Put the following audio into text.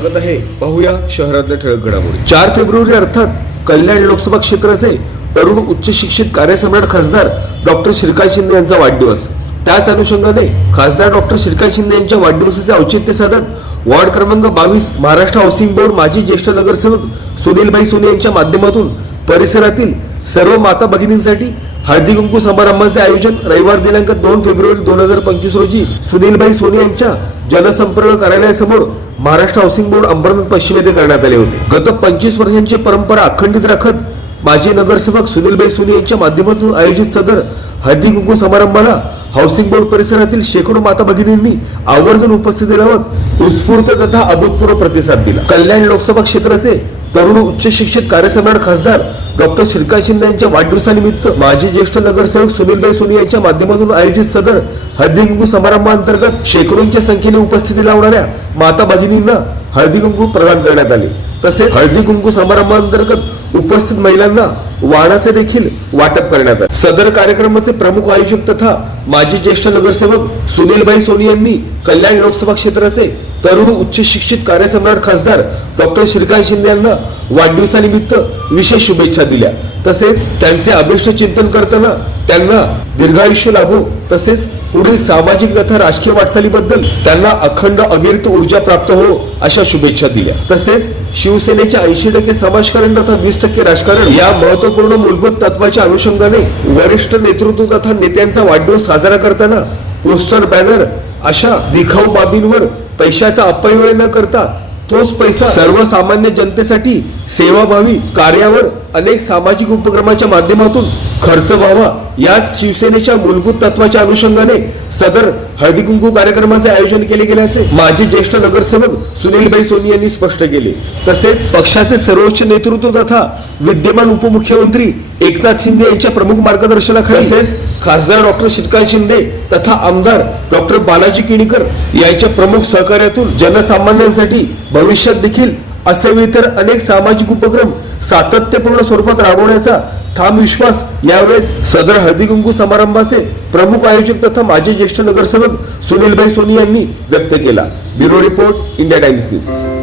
स्वागत आहे। पाहूया शहरातल्या ठळक घडामोडी। 4 फेब्रुवारी अर्थात कल्याण लोकसभा क्षेत्राचे तरुण उच्च शिक्षित कार्यसम्राट खासदार डॉक्टर श्रीकांत शिंदे यांचा वाढदिवस। त्याच अनुषंगाने खासदार डॉक्टर श्रीकांत शिंदे यांच्या वाढदिवसाचे औचित्य साधत वार्ड क्रमांक 22 महाराष्ट्र हाऊसिंग बोर्ड माजी ज्येष्ठ नगरसेवक सुनीलभाई सोनी यांच्या माध्यमातून परिसरातील सर्व माता भगिनींसाठी हळदी कुंकू समारंभाचे आयोजन रविवार दिनांक 2 फेब्रुवारी 2025 रोजी सुनीलभाई सोनी यांच्या जनसंपर्क कार्यालयासमोर महाराष्ट्र हाऊसिंग बोर्ड अंबरनाथ पश्चिम येथे करण्यात आले होते। गत 25 वर्षांची परंपरा अखंडित राखत माजी नगरसेवक सुनीलभाई सोनी यांच्या माध्यमातून आयोजित सदर हळदी कुंकू समारंभाला हाऊसिंग बोर्ड परिसरातील शेकडो माता भगिनींनी आवर्जून उपस्थिती लावत उत्स्फूर्त तथा अभूतपूर्व प्रतिसाद दिला। कल्याण लोकसभा क्षेत्राचे तरुण उच्च शिक्षित कार्यसम्राट खासदार डॉक्टर श्रीकांत शिंदे यांच्या वाढदिवसानिमित्त माजी ज्येष्ठ नगरसेवक सुनीलभाई सोनी यांच्या माध्यमातून आयोजित सदर हळदी कुंकू समारंभाअंतर्गत शेकडोंच्या संख्येने उपस्थिती लावणाऱ्या माता भगिनींना हळदी कुंकू प्रदान करण्यात आले। तसेच हळदी कुंकू समारंभाअंतर्गत उपस्थित महिलांना वाणाचे देखील वाटप करण्यात आले। सदर कार्यक्रमाचे प्रमुख आयोजक तथा माजी ज्येष्ठ नगरसेवक सुनीलभाई सोनी यांनी कल्याण लोकसभा क्षेत्राचे तरुण उच्च शिक्षित कार्यसम्राट खासदार डॉक्टर श्रीकांत शिंदे यांना वाढदिवसानिमित्त विशेष शुभेच्छा दिल्या। तसेच त्यांचे अभिष्ट चिंतन करताना त्यांना दीर्घायुष्य लाभो तसेच पुढील सामाजिक तथा राजकीय वाटचालीबद्दल त्यांना अखंड अविरत ऊर्जा प्राप्त हो अशा शुभेच्छा दिल्या। तसेच शिवसेनेचे 80% समाजकारण तथा 20% राजकारण या महत्वपूर्ण मूलभूत तत्वाच्या अनुषंगाने वरिष्ठ नेतृत्व तथा नेत्यांचा वाढदिवस साजरा करताना पोस्टर बॅनर अशा दिखाऊ बाबींवर पैशाचा अपव्यय न करता तोच पैसा सर्वसामान्य जनतेसाठी सेवाभावी कार्यावर अनेक सामाजिक उपक्रमाच्या माध्यमातून खर्च व्हावा याच शिवसेनेच्या मूलभूत तत्वाच्या अनुषंगाने सदर हळदी कुंकू कार्यक्रमाचे आयोजन केले गेल्याचे माजी ज्येष्ठ नगरसेवक सुनीलभाई सोनी यांनी स्पष्ट केले। तसेच पक्षाचे सर्वोच्च नेतृत्व तथा विद्यमान उपमुख्यमंत्री एकनाथ शिंदे यांच्या प्रमुख मार्गदर्शनाखाली तसेच खासदार डॉक्टर श्रीकांत शिंदे तथा आमदार डॉक्टर बालाजी किणीकर यांच्या प्रमुख सहकार्यातून जनसामान्यांसाठी भविष्यात देखील असे इतर अनेक सामाजिक उपक्रम सातत्यपूर्ण स्वरूपात राबवण्याचा ठाम विश्वास यावेळेस सदर हळदी कुंकू समारंभाचे प्रमुख आयोजक तथा माजी ज्येष्ठ नगरसेवक सुनीलभाई सोनी यांनी व्यक्त केला। Bureau report, India times news.